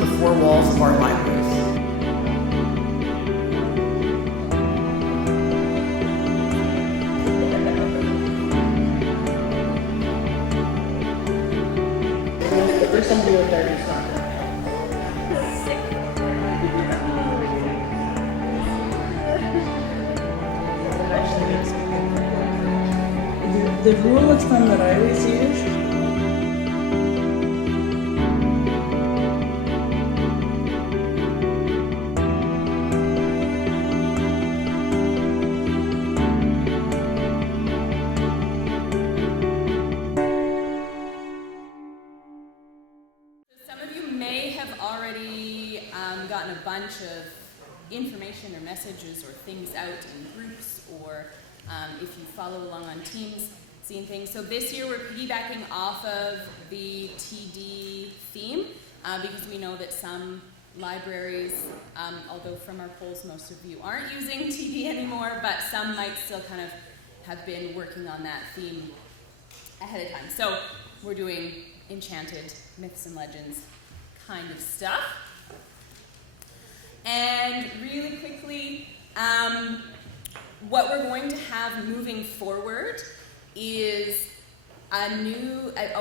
the four walls of our libraries. There's somebody out there who's not there. The rule of thumb that I always use gotten a bunch of information or messages or things out in groups, or if you follow along on Teams, seeing things. So this year we're piggybacking off of the TD theme because we know that some libraries, although from our polls most of you aren't using TD anymore, but some might still kind of have been working on that theme ahead of time. So we're doing enchanted myths and legends kind of stuff. And really quickly, what we're going to have moving forward is a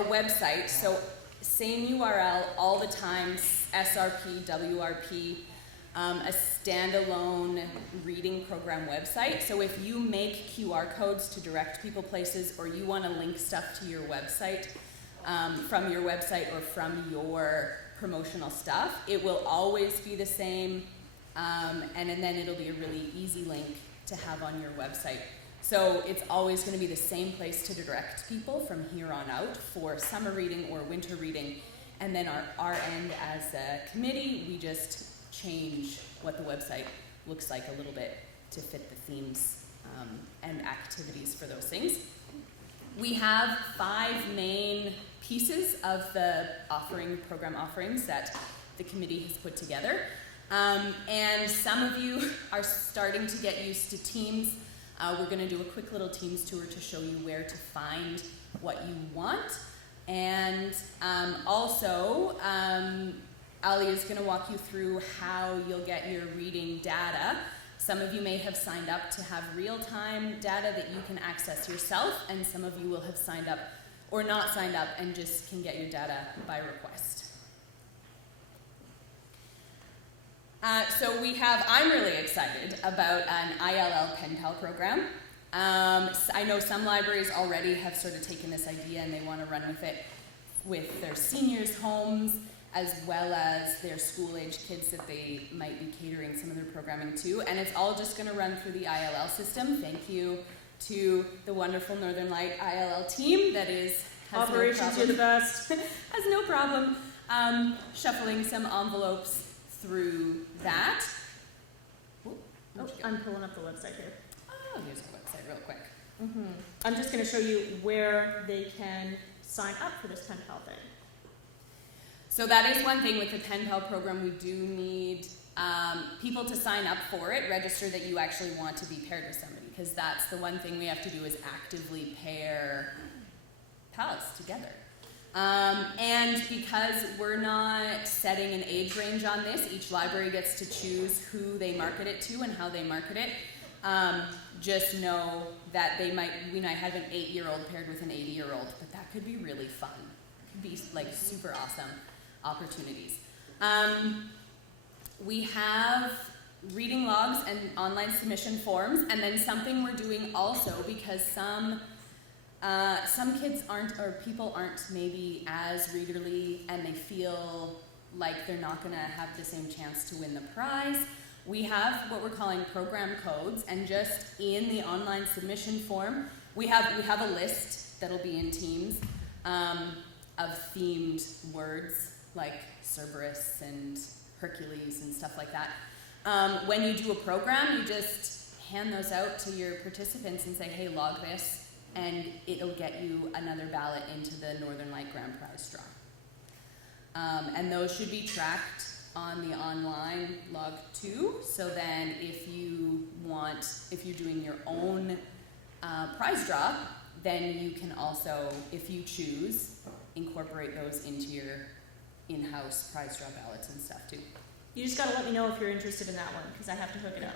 website. So same URL all the time, SRP, WRP, a standalone reading program website. So if you make QR codes to direct people places, or you want to link stuff to your website, from your website or from your promotional stuff, it will always be the same, and then it'll be a really easy link to have on your website. So it's always going to be the same place to direct people from here on out for summer reading or winter reading. And then our end as a committee, we just change what the website looks like a little bit to fit the themes and activities for those things. We have 5 main pieces of the program offerings that the committee has put together. And some of you are starting to get used to Teams. We're going to do a quick little Teams tour to show you where to find what you want. And also, Alliah is going to walk you through how you'll get your reading data. Some of you may have signed up to have real-time data that you can access yourself, and some of you will have signed up or not signed up and just can get your data by request. So I'm really excited about an ILL pen pal program. I know some libraries already have sort of taken this idea and they want to run with it with their seniors' homes, as well as their school-age kids that they might be catering some of their programming to. And it's all just going to run through the ILL system. Thank you to the wonderful Northern Light ILL team that has Operations, you're the best. has no problem shuffling some envelopes through that. I'm pulling up the website here. Oh, here's our website real quick. I'm just going to show you where they can sign up for this pen pal thing. So that is one thing with the pen pal program. We do need people to sign up for it, register that you actually want to be paired with somebody, because that's the one thing we have to do is actively pair pals together. And because we're not setting an age range on this, each library gets to choose who they market it to and how they market it. Just know that we might have an 8-year-old paired with an 80-year-old, but that could be really fun. It could be like super awesome opportunities. We have reading logs and online submission forms, and then something we're doing also because some kids people aren't maybe as readerly, and they feel like they're not going to have the same chance to win the prize. We have what we're calling program codes, and just in the online submission form, we have a list that'll be in Teams of themed words like Cerberus and Hercules and stuff like that. When you do a program, you just hand those out to your participants and say, hey, log this, and it'll get you another ballot into the Northern Light Grand Prize draw. And those should be tracked on the online log too, so then if you're doing your own prize draw, then you can also, if you choose, incorporate those into your in-house prize draw ballots and stuff too. You just gotta let me know if you're interested in that one, because I have to hook it up.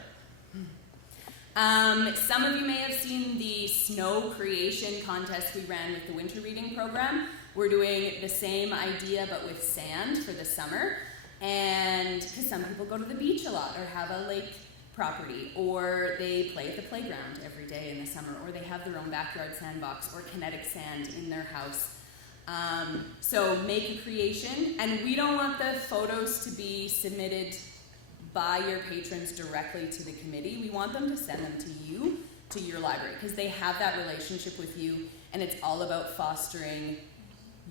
Some of you may have seen the snow creation contest we ran with the winter reading program. We're doing the same idea but with sand for the summer, and because some people go to the beach a lot or have a lake property, or they play at the playground every day in the summer, or they have their own backyard sandbox or kinetic sand in their house. So make a creation, and we don't want the photos to be submitted by your patrons directly to the committee. We want them to send them to you, to your library, because they have that relationship with you, and it's all about fostering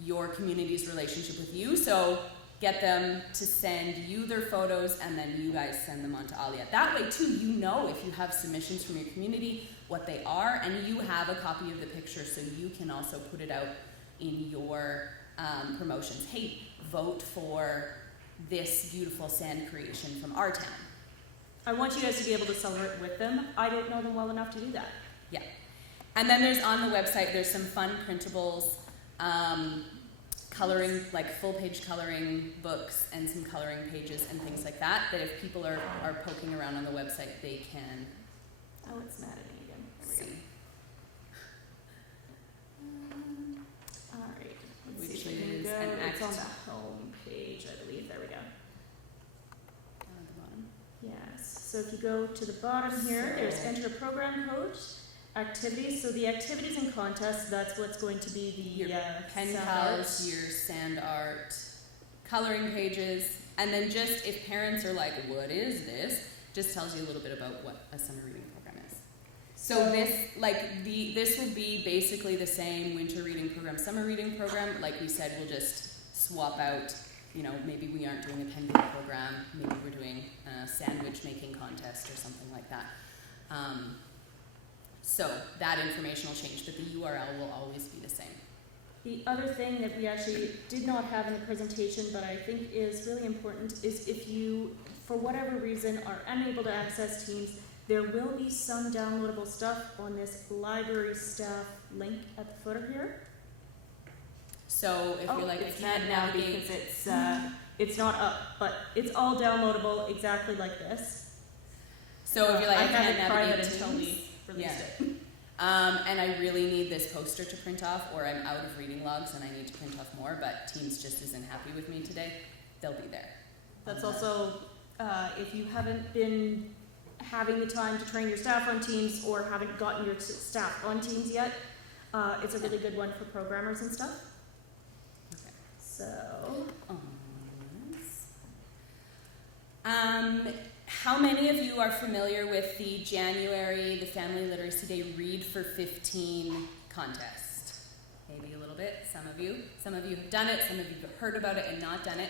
your community's relationship with you. So get them to send you their photos, and then you guys send them on to Alliah. That way too, you know if you have submissions from your community, what they are, and you have a copy of the picture so you can also put it out in your promotions. Hey, vote for this beautiful sand creation from our town. I want you guys to be able to celebrate with them. I don't know them well enough to do that. Yeah. And then there's on the website, there's some fun printables, coloring, like full page coloring books and some coloring pages and things like that, that if people are poking around on the website, they can Oh, it's mad at me again. There we see. go. All right. Let's Which see if we can is go. an It's on act. the home page, I believe. There we go. Down at the bottom. Yes. So if you go to the bottom here, there's So- enter a program code, activities. So the activities and contests, that's what's going to be the Your pen sound pals, art. your sand art, coloring pages, and then just if parents are like, what is this? Just tells you a little bit about what a summer reading program is. So this will be basically the same winter reading program, summer reading program. Like we said, we'll just swap out, you know, maybe we aren't doing a pen pal program, maybe we're doing a sandwich making contest or something like that. So that information will change, but the URL will always be the same. The other thing that we actually did not have in the presentation, but I think is really important, is if you, for whatever reason, are unable to access Teams, there will be some downloadable stuff on this library staff link at the footer here. So if you're like, I it's can't mad now navigate, because it's not up, but it's all downloadable exactly like this. so if you're like, I have can't it private navigate until Teams, we released yeah. it. And I really need this poster to print off, or I'm out of reading logs and I need to print off more, but Teams just isn't happy with me today. They'll be there. That's also, if you haven't been having the time to train your staff on Teams or haven't gotten your staff on Teams yet, it's a really good one for programmers and stuff. Okay. So, How many of you are familiar with the January, the Family Literacy Day Read for 15 contest? Maybe a little bit, some of you. Some of you have done it, some of you have heard about it and not done it.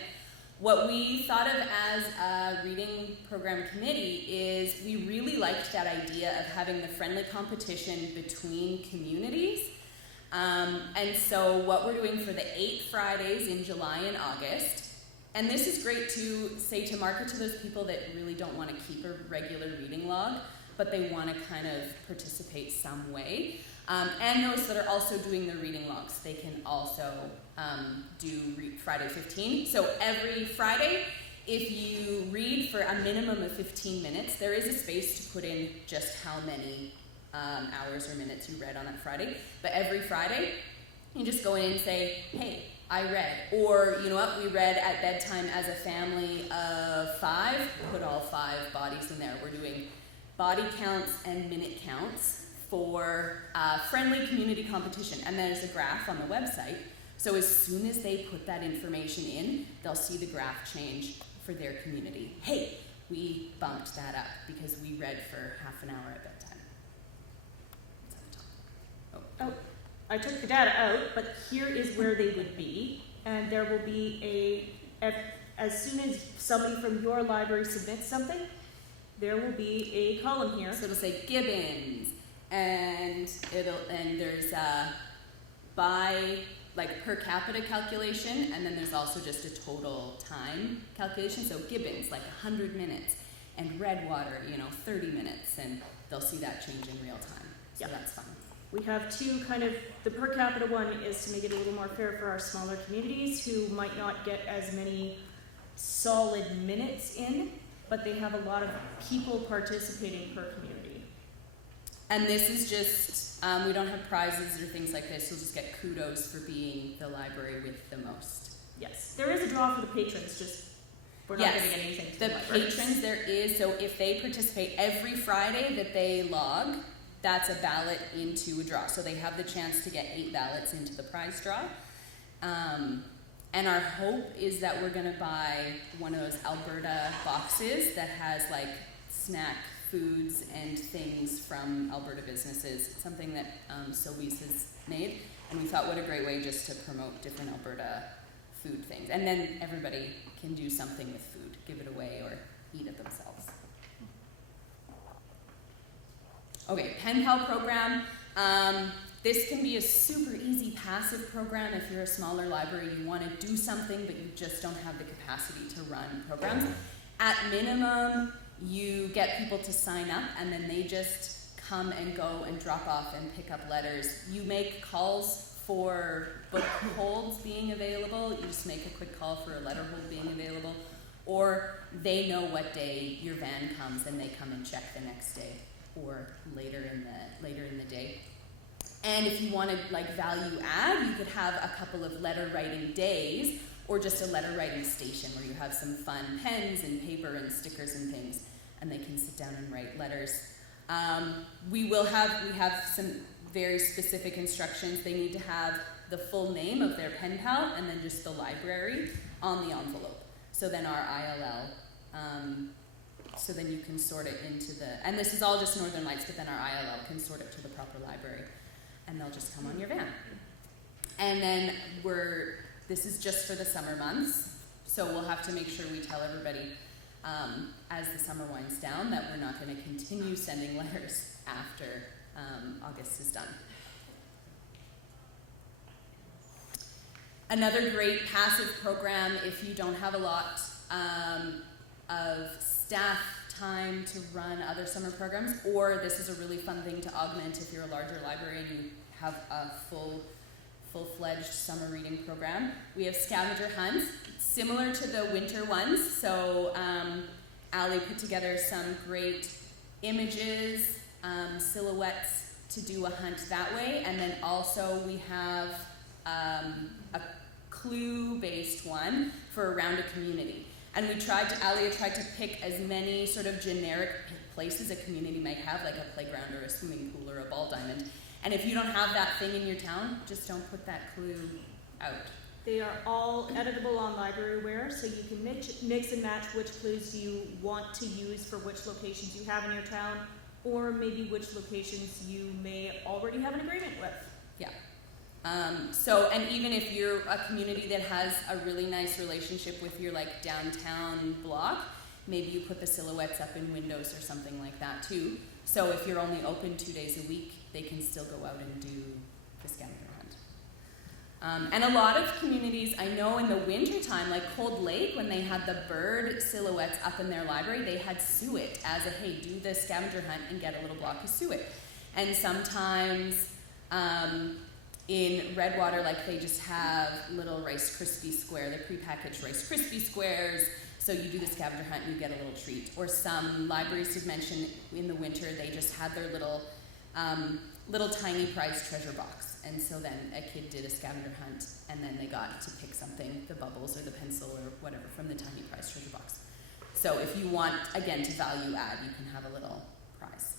What we thought of as a reading program committee is we really liked that idea of having the friendly competition between communities. And so what we're doing for the 8 Fridays in July and August, and this is great to say to market to those people that really don't want to keep a regular reading log, but they want to kind of participate some way. And those that are also doing the reading logs, they can also do Friday 15. So every Friday, if you read for a minimum of 15 minutes, there is a space to put in just how many hours or minutes you read on that Friday. But every Friday, you just go in and say, hey, I read. Or, you know what, we read at bedtime as a family of 5, put all 5 bodies in there. We're doing body counts and minute counts for friendly community competition. And there's a graph on the website. So as soon as they put that information in, they'll see the graph change for their community. Hey, we bumped that up because we read for half an hour at bedtime. It's at the top. I took the data out, but here is where they would be. And there will be as soon as somebody from your library submits something, there will be a column here. So it'll say Gibbons, and there's per capita calculation, and then there's also just a total time calculation. So Gibbons, 100 minutes, and Redwater, 30 minutes, and they'll see that change in real time. So Yep. that's fun. We have two kind of, the per capita one is to make it a little more fair for our smaller communities who might not get as many solid minutes in, but they have a lot of people participating per community. And this is just, we don't have prizes or things like this. You'll just get kudos for being the library with the most. Yes, there is a draw for the patrons, just we're not giving anything to the libraries. Patrons there is, so if they participate every Friday that they log, that's a ballot into a draw. So they have the chance to get 8 ballots into the prize draw. And our hope is that we're gonna buy one of those Alberta boxes that has like snack foods and things from Alberta businesses, something that Sobeys has made. And we thought, what a great way just to promote different Alberta food things. And then everybody can do something with food, give it away or eat it themselves. Okay, pen pal program. This can be a super easy passive program if you're a smaller library, you want to do something but you just don't have the capacity to run programs. At minimum, you get people to sign up and then they just come and go and drop off and pick up letters. You make calls for book holds being available, you just make a quick call for a letter hold being available, or they know what day your van comes and they come and check the next day or later in the day. And if you wanted like value add, you could have a couple of letter writing days or just a letter writing station where you have some fun pens and paper and stickers and things and they can sit down and write letters. We have some very specific instructions. They need to have the full name of their pen pal and then just the library on the envelope. So then our ILL, so then you can sort it into and this is all just Northern Lights, but then our ILL can sort it to the proper library and they'll just come on your van. And then this is just for the summer months, so we'll have to make sure we tell everybody as the summer winds down that we're not going to continue sending letters after August is done. Another great passive program if you don't have a lot of staff time to run other summer programs, or this is a really fun thing to augment if you're a larger library and you have a full-fledged summer reading program. We have scavenger hunts, similar to the winter ones. So Allie put together some great images, silhouettes to do a hunt that way, and then also we have a clue-based one for around a community. And Alliah tried to pick as many sort of generic places a community might have, like a playground or a swimming pool or a ball diamond. And if you don't have that thing in your town, just don't put that clue out. They are all editable on Libraryware, so you can mix and match which clues you want to use for which locations you have in your town, or maybe which locations you may already have an agreement with. Yeah. And even if you're a community that has a really nice relationship with your like downtown block, maybe you put the silhouettes up in windows or something like that too. So if you're only open 2 days a week, they can still go out and do the scavenger hunt. And a lot of communities, I know in the winter time, like Cold Lake, when they had the bird silhouettes up in their library, they had suet as a, hey, do the scavenger hunt and get a little block of suet. And sometimes in Redwater, like they just have little Rice Krispie square, the prepackaged Rice Krispie squares, so you do the scavenger hunt and you get a little treat. Or some libraries did mention in the winter, they just had their little tiny prize treasure box. And so then a kid did a scavenger hunt and then they got to pick something, the bubbles or the pencil or whatever from the tiny prize treasure box. So if you want, again, to value add, you can have a little prize.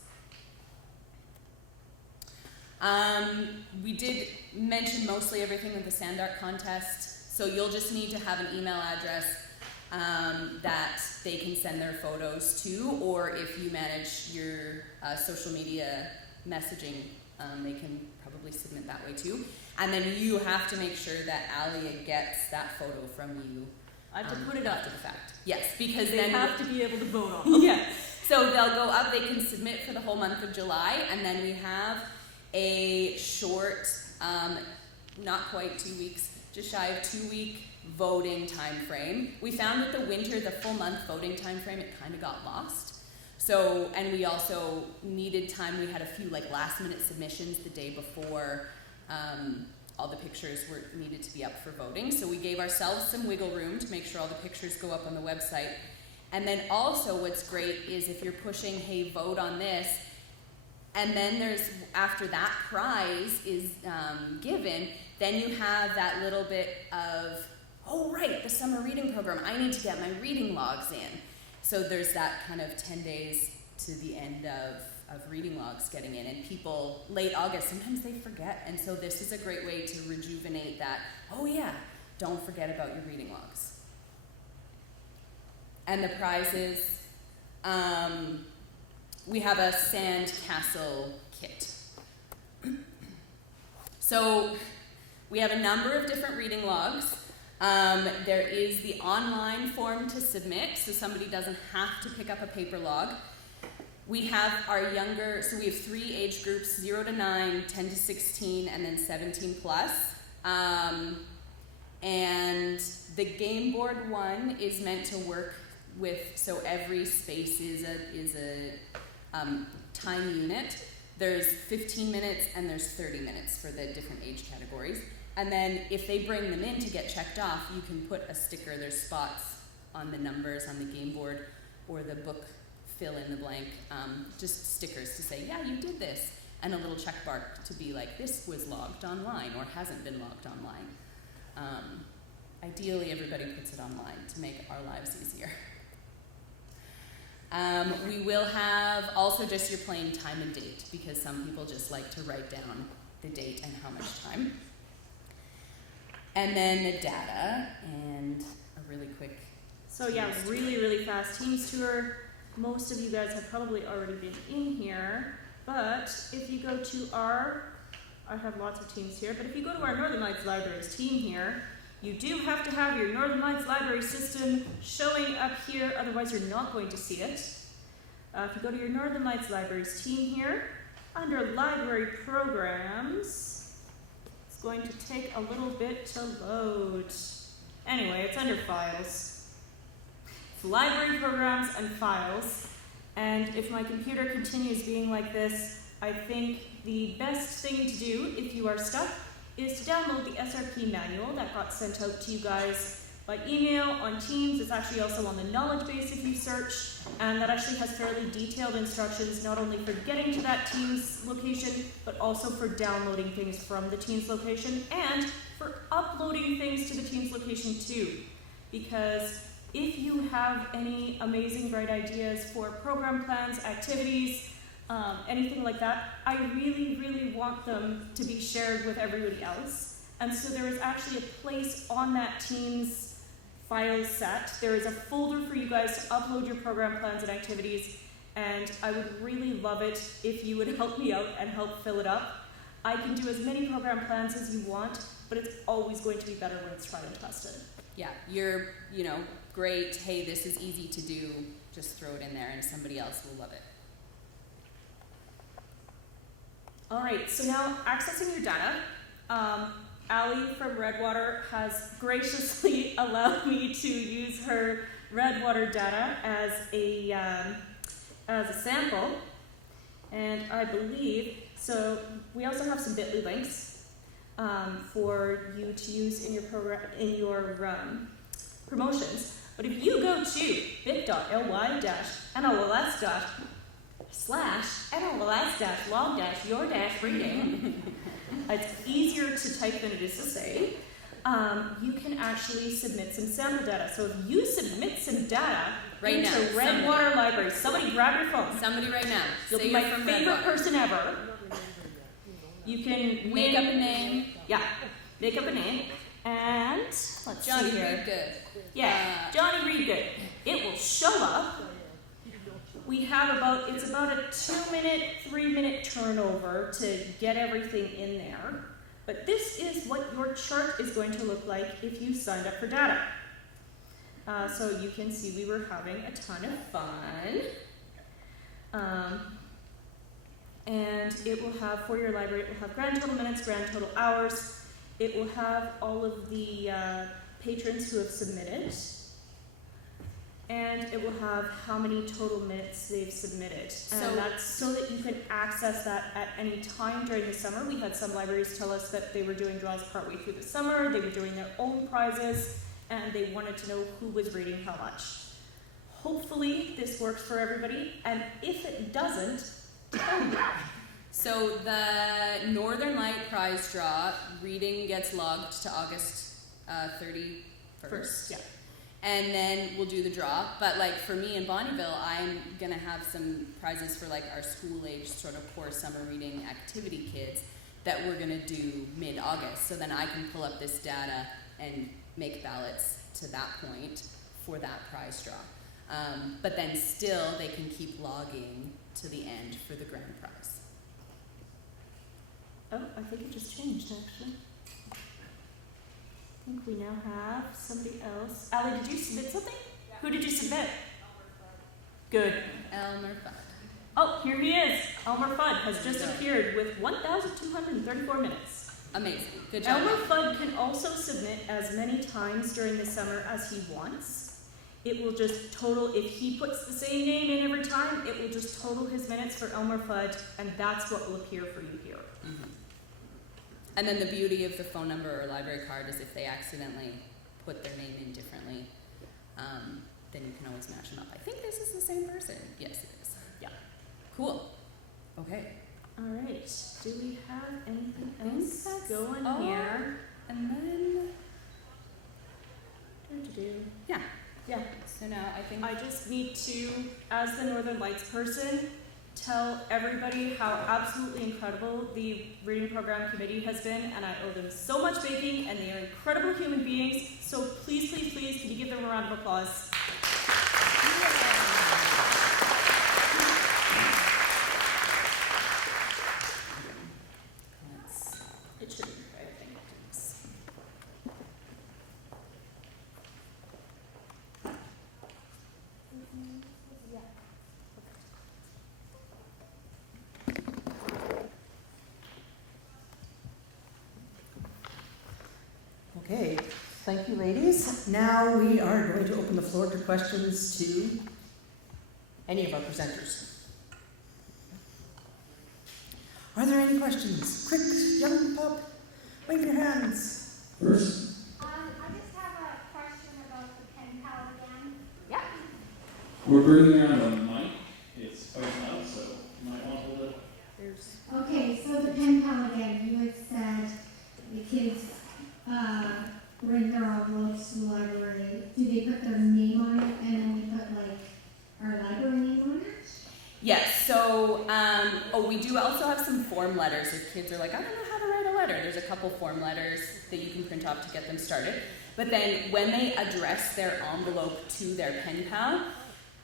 We did mention mostly everything with the sand art contest, so you'll just need to have an email address that they can send their photos to, or if you manage your social media messaging, they can probably submit that way too. And then you have to make sure that Alliah gets that photo from you. I have to put it up after the fact. Yes, because they then have to be able to vote on them. Yeah. So they'll go up, they can submit for the whole month of July, and then we have a short, not quite 2 weeks, just shy of 2 week voting time frame. We found with the winter, the full month voting time frame, it kind of got lost. So, and we also needed time. We had a few like last minute submissions the day before all the pictures needed to be up for voting. So we gave ourselves some wiggle room to make sure all the pictures go up on the website. And then also what's great is if you're pushing, hey, vote on this, and then there's, after that prize is given, then you have that little bit of, oh right, the summer reading program, I need to get my reading logs in. So there's that kind of 10 days to the end of reading logs getting in, and people, late August, sometimes they forget, and so this is a great way to rejuvenate that, oh yeah, don't forget about your reading logs. And the prizes, we have a sand castle kit. So we have a number of different reading logs. There is the online form to submit, so somebody doesn't have to pick up a paper log. We have our younger, so we have 3 age groups, 0 to 9, 10 to 16, and then 17 plus. And the game board one is meant to work with, so every space is a time unit. There's 15 minutes and there's 30 minutes for the different age categories. And then if they bring them in to get checked off, you can put a sticker, there's spots on the numbers on the game board or the book fill in the blank, just stickers to say, yeah, you did this, and a little check mark to be like, this was logged online or hasn't been logged online. Ideally, everybody puts it online to make our lives easier. We will have also just your plain time and date, because some people just like to write down the date and how much time. And then the data, and a really quick. So yeah, really, really fast Teams tour. Most of you guys have probably already been in here, but if you go to I have lots of teams here, but if you go to our Northern Lights Libraries team here, you do have to have your Northern Lights Library system showing up here, otherwise you're not going to see it. If you go to your Northern Lights Libraries team here, under Library Programs, it's going to take a little bit to load. Anyway, it's under Files. It's Library Programs and Files, and if my computer continues being like this, I think the best thing to do if you are stuck is to download the SRP manual that got sent out to you guys by email on Teams. It's actually also on the knowledge base if you search, and that actually has fairly detailed instructions not only for getting to that Teams location, but also for downloading things from the Teams location and for uploading things to the Teams location too. Because if you have any amazing bright ideas for program plans, activities, anything like that, I really, really want them to be shared with everybody else. And so there is actually a place on that Teams file set. There is a folder for you guys to upload your program plans and activities, and I would really love it if you would help me out and help fill it up. I can do as many program plans as you want, but it's always going to be better when it's tried and tested. Yeah, you're, great, hey, this is easy to do, just throw it in there and somebody else will love it. All right, so now accessing your data. Allie from Redwater has graciously allowed me to use her Redwater data as a sample, and I believe, so we also have some bit.ly links for you to use in your program, in your promotions. But if you go to bit.ly-nls/nls-log-your-reading, it's easier to type than it is to say, you can actually submit some sample data. So if you submit some data into Redwater Library, somebody grab your phone. Somebody right now. You'll be my favorite person ever. You can make up a name. Yeah, make up a name. And let's Johnny see here. Reed Good. Yeah, Johnny Reed Good. It will show up. We have it's about a 2-minute, 3-minute turnover to get everything in there. But this is what your chart is going to look like if you signed up for data. So you can see we were having a ton of fun. And it will have, for your library, it will have grand total minutes, grand total hours. It will have all of the patrons who have submitted. and it will have how many total minutes they've submitted. So- And that's so that you can access that at any time during the summer. We had some libraries tell us that they were doing draws partway through the summer, they were doing their own prizes, and they wanted to know who was reading how much. Hopefully this works for everybody, and if it doesn't, tell me. So the Northern Light prize draw reading gets logged to August 31st. First, yeah. And then we'll do the draw. But like for me in Bonnyville, I'm gonna have some prizes for like our school age sort of core summer reading activity kids that we're gonna do mid-August. So then I can pull up this data and make ballots to that point for that prize draw. But then still they can keep logging to the end for the grand prize. Oh, I think it just changed actually. I think we now have somebody else. Allie, did you submit something? Yeah. Who did you submit? Good. Elmer Fudd. Oh, here he is. Elmer Fudd has just appeared with 1,234 minutes. Amazing. Good job. Elmer Fudd can also submit as many times during the summer as he wants. It will just total, if he puts the same name in every time, it will just total his minutes for Elmer Fudd, and that's what will appear for you here. Mm-hmm. And then the beauty of the phone number or library card is if they accidentally put their name in differently, then you can always match them up. I think this is the same person. Yes, it is. Yeah. Cool. Okay. All right. Do we have anything I think else that's going all. here? And then, yeah. Yeah. So now I think I just need to, as the Northern Lights person, tell everybody how absolutely incredible the reading program committee has been, and I owe them so much baking, and they are incredible human beings. So please, please, please, can you give them a round of applause? It should be right, I think. Okay, thank you, ladies. Now we are going to open the floor to questions to any of our presenters. Are there any questions? Quick, young pup, wave your hands. First. I just have a question about the pen pal again. Yeah. We're bringing around a mic. It's quite loud, so you might want to hold it. Okay, so the pen pal again, you had said the kids bring their envelopes to the library. Do they put their name on it and then we put like our library name on it? yes. So we do also have some form letters. If kids are like, I don't know how to write a letter, there's a couple form letters that you can print off to get them started. But then when they address their envelope to their pen pal,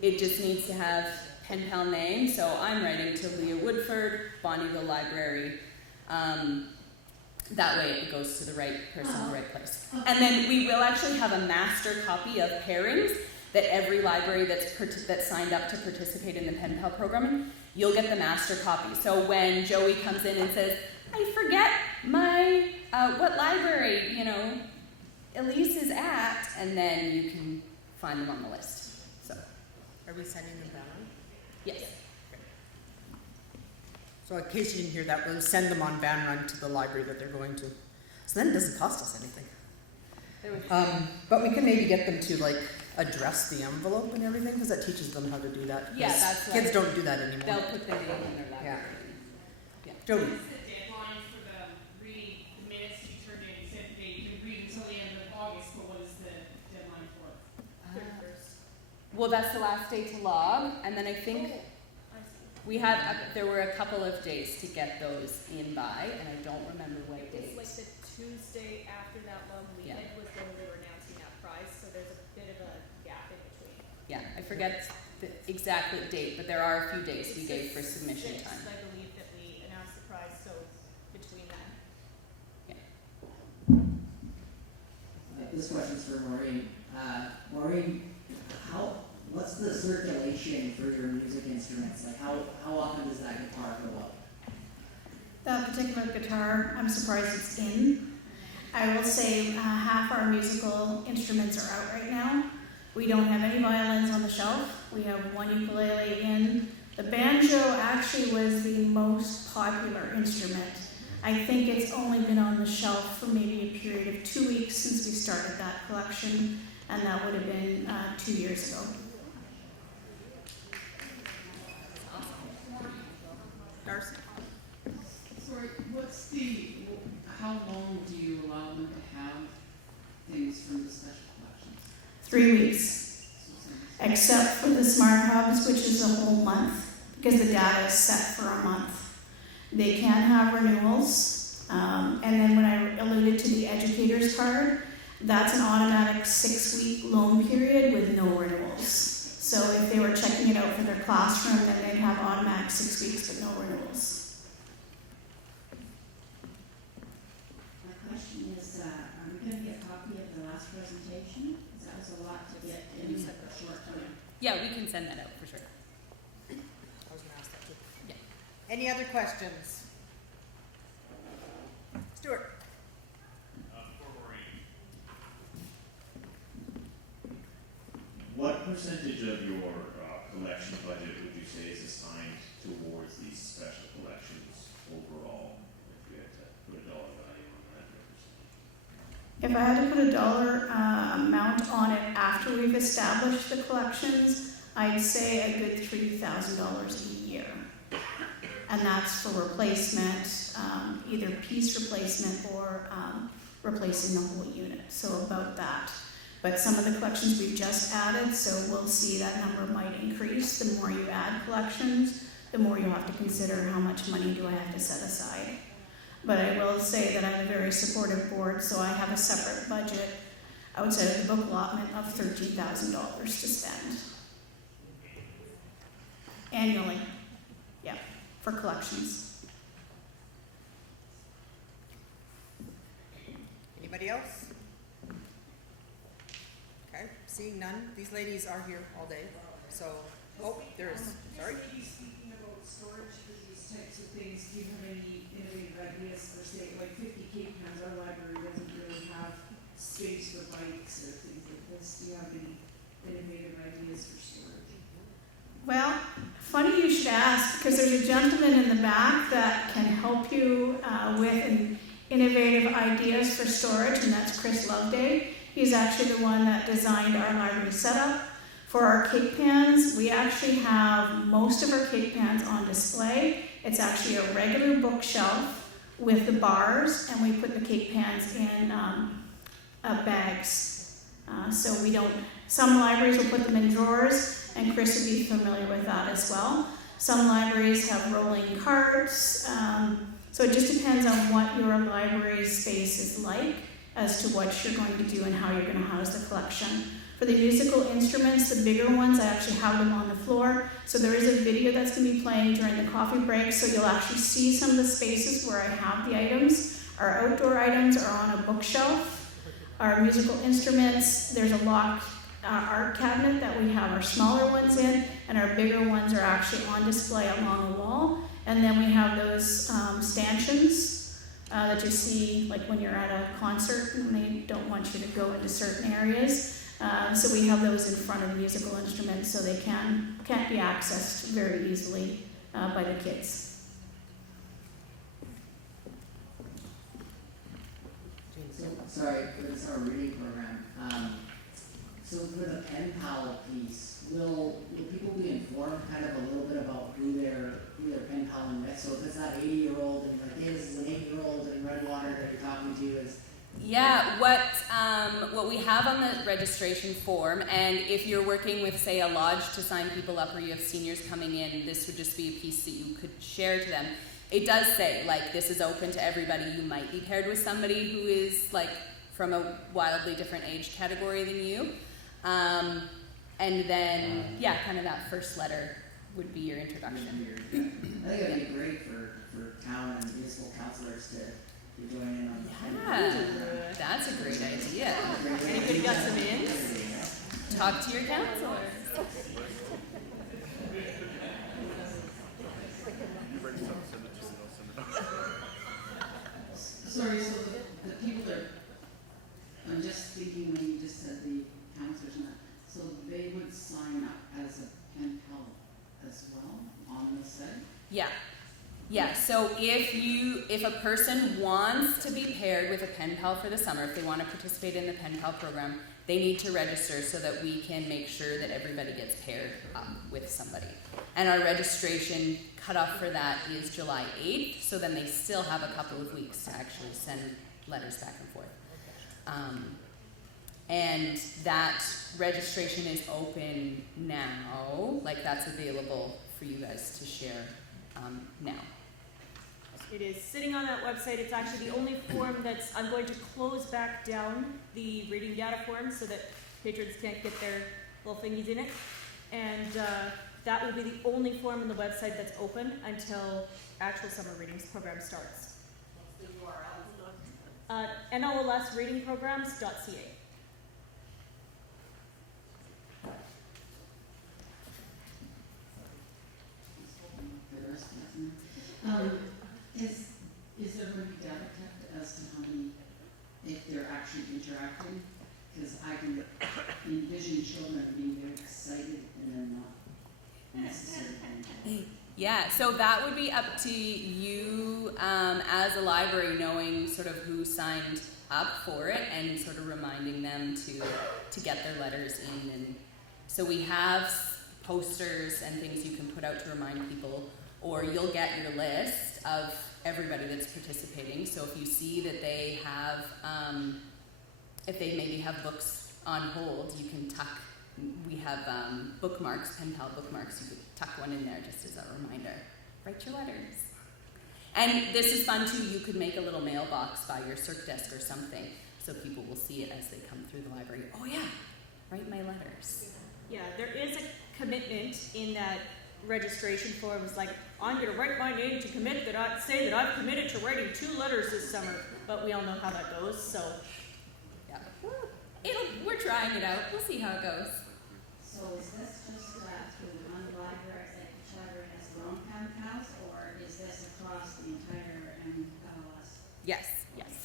it just needs to have pen pal name. So I'm writing to Leah Woodford, Bonnyville Library. That way it goes to the right person, the right place. Okay. And then we will actually have a master copy of pairings that every library that's signed up to participate in the pen pal program, you'll get the master copy. So when Joey comes in and says, I forget my, what library, Elise is at, and then you can find them on the list. So, Are we sending them down? yes. So in case you didn't hear that, we'll send them on van run to the library that they're going to. So then it doesn't cost us anything. But we can maybe get them to like address the envelope and everything, because that teaches them how to do that. Yeah, 'Cause that's kids right. don't do that anymore. They'll put their name in their library. Yeah. Yeah. Jody. What's the deadline for the reading, the minutes to be turned in? You said they can read until the end of August, but what is the deadline for it? Well, that's the last day to log, and then I think we had there were a couple of days to get those in by, and I don't remember what It's like dates. the Tuesday after that long weekend was when we were announcing that prize, so there's a bit of a gap in between. Yeah, I forget the exact date, but there are a few days we It's gave the for submission 6th, time. I believe that we announced the prize, so between then. This question's for Maureen. Maureen, what's the circulation for your music instruments? Like how often does that guitar go up? That particular guitar, I'm surprised it's in. I will say half our musical instruments are out right now. We don't have any violins on the shelf. We have one ukulele in. The banjo actually was the most popular instrument. I think it's only been on the shelf for maybe a period of 2 weeks since we started that collection, and that would have been 2 years ago. Darcy? Sorry, how long do you allow them to have things from the special collections? 3 weeks, except for the smart hubs, which is a whole month, because the data is set for a month. They can have renewals, and then when I alluded to the educator's card, that's an automatic 6-week loan period with no renewals. So if they were checking it out for their classroom, then they'd have automatic 6 weeks but no renewals. My question is, are we going to get a copy of the last presentation? Because that was a lot to get in a short time. Yeah, we can send that out for sure. I was going to ask that too. Yeah. Any other questions? Stuart? For Maureen. What percentage of your collection budget would you say is assigned towards these special collections overall? If you had to put a dollar value on that, If I had to put a dollar amount on it after we've established the collections, I'd say a good $3,000 a year. And that's for replacement, either piece replacement or replacing the whole unit, so about that. But some of the collections we've just added, so we'll see that number might increase. The more you add collections, the more you have to consider how much money do I have to set aside. But I will say that I'm a very supportive board, so I have a separate budget outside of the book allotment of $13,000 to spend annually, yeah, for collections. Anybody else? Okay, seeing none. These ladies are here all day, so, oh, there is, sorry. Speaking about storage for these types of things, do you have any innovative ideas for, say, like 50 Cape Cans? Our library doesn't really have space for bikes or things like this. Do you have any innovative ideas for storage? Well, funny you should ask, because there's a gentleman in the back that can help you with innovative ideas for storage, and that's Chris Loveday. He's actually the one that designed our library setup. For our cake pans, we actually have most of our cake pans on display. It's actually a regular bookshelf with the bars, and we put the cake pans in bags. So we don't, some libraries will put them in drawers, and Chris would be familiar with that as well. Some libraries have rolling carts, so it just depends on what your library space is like as to what you're going to do and how you're going to house the collection. For the musical instruments, the bigger ones, I actually have them on the floor. So there is a video that's going to be playing during the coffee break, so you'll actually see some of the spaces where I have the items. Our outdoor items are on a bookshelf. Our musical instruments, there's a locked art cabinet that we have our smaller ones in, and our bigger ones are actually on display along the wall. And then we have those stanchions that you see like when you're at a concert and they don't want you to go into certain areas. So we have those in front of the musical instruments so they can't be accessed very easily by the kids. Sorry, it's our reading program. So for the pen pal piece, will people be informed kind of a little bit about who they're pen paling with? So if it's that 80-year-old and like, hey, this is an 8-year-old in Redwater that you're talking to, is Yeah, what we have on the registration form, and if you're working with, say, a lodge to sign people up or you have seniors coming in, this would just be a piece that you could share to them. It does say, like, this is open to everybody. You might be paired with somebody who is, like, from a wildly different age category than you. And then, yeah, kind of that first letter would be your introduction. I think it would be great for town and municipal councilors to join in on Yeah, that's a great idea. Anybody got some ins? Talk to your counselors. Sorry, so the people that, I'm just thinking when you just said the counselors and that, so Yeah, so if a person wants to be paired with a pen pal for the summer, if they want to participate in the pen pal program, they need to register so that we can make sure that everybody gets paired up with somebody. And our registration cutoff for that is July 8th, so then they still have a couple of weeks to actually send letters back and forth. And that registration is open now, like that's available for you guys to share now. It is sitting on that website. It's actually the only form that's, I'm going to close back down the reading data form so that patrons can't get their little thingies in it. And that will be the only form on the website that's open until actual summer readings program starts. NLLSreadingprograms.ca. Is there going to be data kept as to how many, if they're actually interacting? Because I can envision children being very excited and then not necessarily. Yeah, so that would be up to you as a library, knowing sort of who signed up for it and sort of reminding them to get their letters in. And so we have posters and things you can put out to remind people, or you'll get your list of everybody that's participating. So if you see that they have, if they maybe have books on hold, you can tuck, we have bookmarks, pen pal bookmarks, you could tuck one in there just as a reminder. Write your letters. And this is fun too, you could make a little mailbox by your circ desk or something, so people will see it as they come through the library. Oh yeah, write my letters. Yeah, there is a commitment in that registration form. It's like, I'm going to write my name to commit that I say that I've committed to writing 2 letters this summer, but we all know how that goes, so yeah. We're trying it out. We'll see how it goes. So is this just through one library, like each library has their own pen pals, or is this across the entire NLLS? Yes,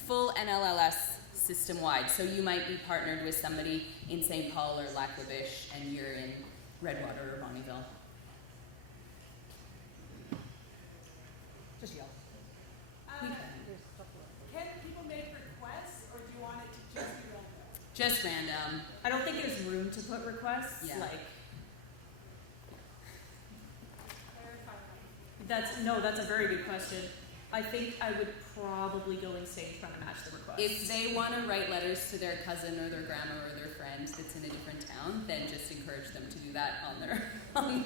full NLLS system-wide. So you might be partnered with somebody in St. Paul or Lac-La-Biche, and you're in Redwater or Bonnyville. just yell. Can people make requests, or do you want it to just be random? Just random. I don't think there's room to put requests. Yeah. Like, that's a very good question. I think I would probably go insane trying to match the request. If they want to write letters to their cousin or their grandma or their friend that's in a different town, then just encourage them to do that on their own.